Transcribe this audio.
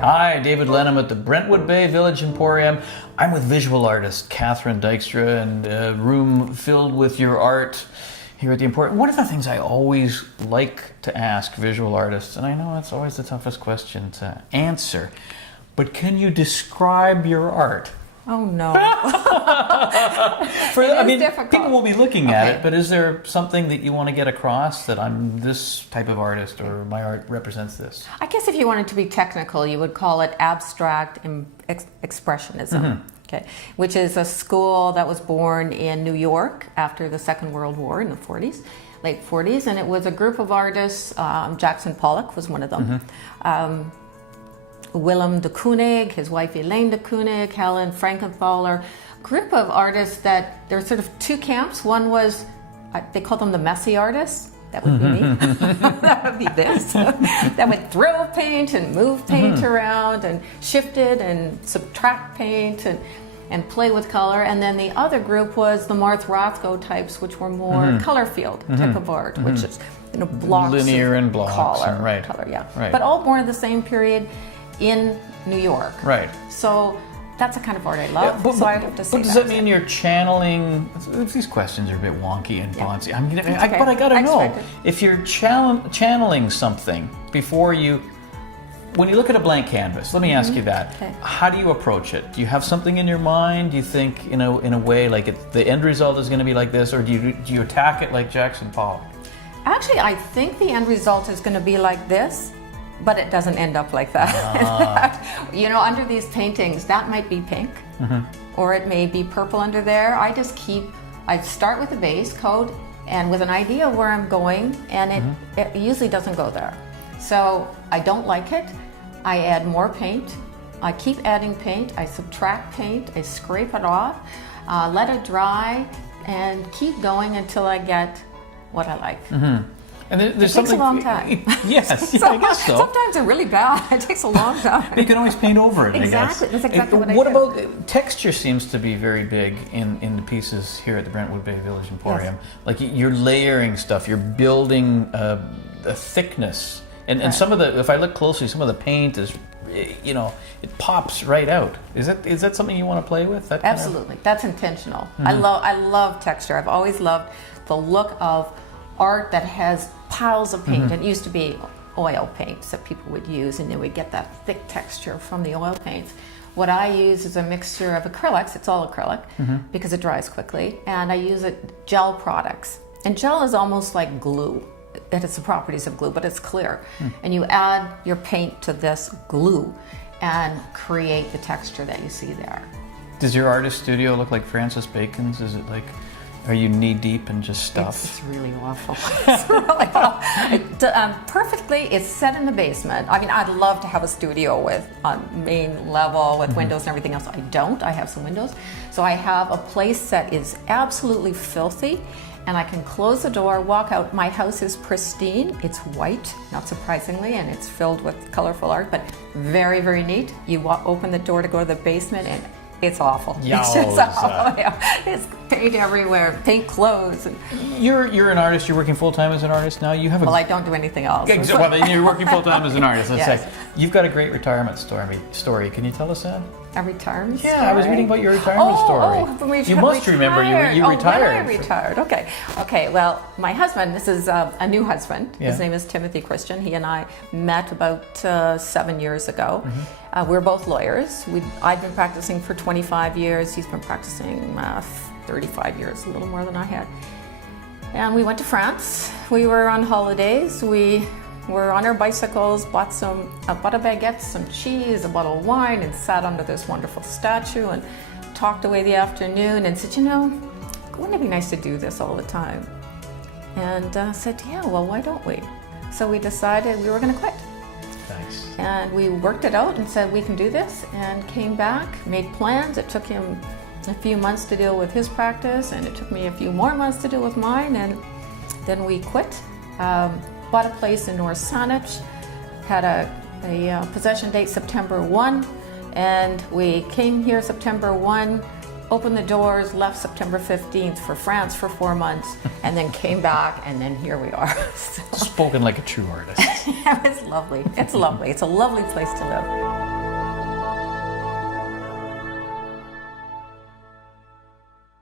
Hi, David Lennam at the Brentwood Bay Village Emporium. I'm with visual artist Kathryn Dykstra, and a room filled with your art here at the Emporium. One of the things I always like to ask visual artists, and I know it's always the toughest question to answer, but can you describe your art? Oh no. Difficult. People will be looking at it, but is there something that you want to get across, that I'm this type of artist or my art represents this? I guess if you wanted to be technical, you would call it abstract expressionism, okay, which is a school that was born in New York after the Second World War in the 40s, late 40s, and it was a group of artists. Jackson Pollock was one of them. Willem de Kooning, his wife Elaine de Kooning, Helen Frankenthaler, group of artists that there were sort of two camps. One was, they called them the messy artists. That would be me. That would be this. That would throw paint and move paint around and shift it and subtract paint and play with color. And then the other group was the Martha Rothko types, which were more color field type of art, which is blocks, linear and blocks, color, right? Color, yeah. Right. But all born at the same period in New York. Right. So that's the kind of art I love. Yeah, but I have to say does that mean you're channeling? These questions are a bit wonky and boncy. Okay. But I gotta know, expect it. if you're channeling something before you, when you look at a blank canvas, let me ask you that. Okay. How do you approach it? Do you have something in your mind? Do you think, in a way, like the end result is going to be like this, or do you attack it like Jackson Pollock? Actually, I think the end result is going to be like this, but it doesn't end up like that. In fact, under these paintings, that might be pink, or it may be purple under there. I start with a base coat and with an idea of where I'm going, and it usually doesn't go there. So I don't like it. I add more paint. I keep adding paint. I subtract paint. I scrape it off, let it dry, and keep going until I get what I like. And It takes a long time. Yes, I guess so. Sometimes they're really bad. It takes a long time. You can always paint over it, Exactly. I guess. That's exactly what I do. What about texture? Seems to be very big in the pieces here at the Brentwood Bay Village Emporium. Yes. Like you're layering stuff, you're building a thickness. And some of the, if I look closely, some of the paint is, it pops right out. Is that something you want to play with? Absolutely. That's intentional. I love texture. I've always loved the look of art that has piles of paint. It used to be oil paints that people would use, and they would get that thick texture from the oil paints. What I use is a mixture of acrylics. It's all acrylic because it dries quickly, and I use gel products. And gel is almost like glue. It has the properties of glue, but it's clear. And you add your paint to this glue and create the texture that you see there. Does your artist studio look like Francis Bacon's? Is it like, are you knee deep in just stuff? It's really awful. It's really awful. Perfectly, it's set in the basement. I mean, I'd love to have a studio with on main level with windows and everything else. I don't. I have some windows. So I have a place that is absolutely filthy, and I can close the door, walk out. My house is pristine. It's white, not surprisingly, and it's filled with colorful art, but very, very neat. You open the door to go to the basement, and it's awful. It's just awful. Yeah. It's paint everywhere, paint clothes. And You're an artist. You're working full time as an artist now. Well, I don't do anything else. Well, then you're working full time as an artist. Let's Yes. say you've got a great retirement story. Can you tell us that? A retirement Yeah, story? I was reading about your retirement story. Oh, you must remember you retired. When I retired. Okay. Well, my husband. This is a new husband. Yeah. His name is Timothy Christian. He and I met about 7 years ago. We're both lawyers. I've been practicing for 25 years. He's been practicing 35 years, a little more than I had. And we went to France. We were on holidays. We were on our bicycles, bought a butter baguette, some cheese, a bottle of wine, and sat under this wonderful statue and talked away the afternoon and said, wouldn't it be nice to do this all the time? And said, yeah, well, why don't we? So we decided we were going to quit. Nice. And we worked it out and said, we can do this, and came back, made plans. It took him a few months to deal with his practice, and it took me a few more months to deal with mine, and then we quit. Bought a place in North Saanich, had a possession date September 1, and we came here September 1, opened the doors, left September 15th for France for 4 months, and then came back, and then here we are. So. Spoken like a true artist. It's lovely. It's lovely. It's a lovely place to live.